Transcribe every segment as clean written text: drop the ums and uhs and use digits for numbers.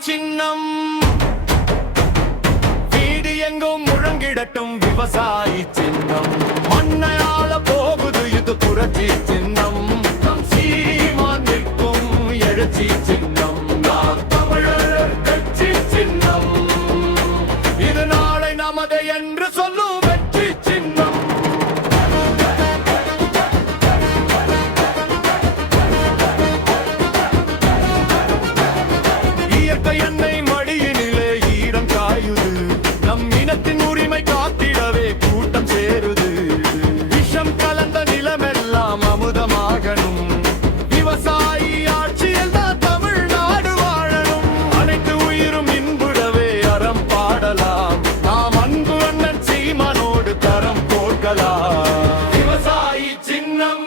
சின்னம் வீடு எங்கும் முழங்கிடட்டும் விவசாயி சின்னம் மண்ணையாள போகுது இது புரட்சி சின்னம் நம் சீமான் நிற்கும் எழுச்சி சின்னம் நாம் தமிழர் கட்சி சின்னம் இது நாளை நமது என்று சொல்லும் வெற்றி சின்னம் இயற்கை எண்ணெய் மடியினிலே ஈரம் காயுது நம் இனத்தின் உரிமை காத்திடவே கூட்டம் சேருது விஷம் கலந்த நிலமெல்லாம் அமுதமாகணும் விவசாயி ஆட்சியில் தான் தமிழ்நாடு வாழணும் அனைத்து உயிரும் இன்புடவே அறம் பாடலாம் நாம் அன்பு அண்ணன் சீமானோடு தரம் போக்கலாம் விவசாயி சின்னம்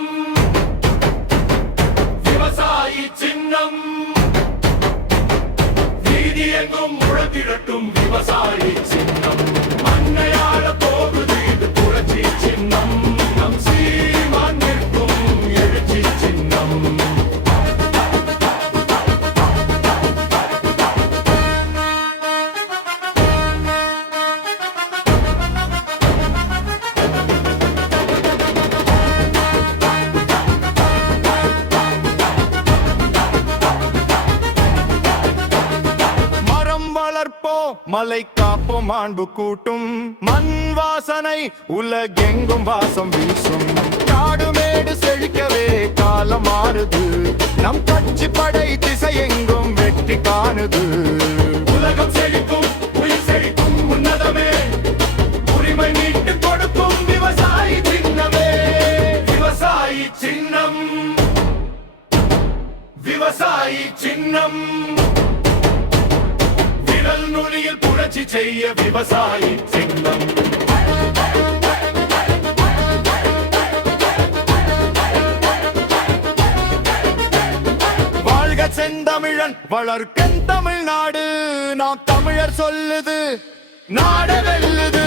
விவசாயி சின்னம் வீதி எங்கும் முழங்கிடட்டும் விவசாயி சின்னம் மண்ணையாள போகுது இது புரட்சி சின்னம் நம் சீமான் நிற்கும் எழுச்சி சின்னம் மரம் வளர்ப்போம் மலை காப்போம் மாண்பு கூட்டும் மண் வாசனை உலகெங்கும் வாசம் வீசும் காடு மேடு செழிக்கவே காலம் மாறுது நம் கட்சி படை திசை எங்கும் வெற்றி காணுது உலகம் செழிக்கும் உயிர் செழிக்கும் உன்னதமே உரிமை மீட்டு கொடுக்கும் விவசாயி சின்னமே விவசாயி சின்னம் விவசாயி சின்னம் விரல் நுனியில் புரட்சி செய்ய விவசாயி சின்னம் வாழ்க செந்தமிழன் வளர்க்கன் தமிழ்நாடு நாம் தமிழர் சொல்லுது நாடு வெல்லுது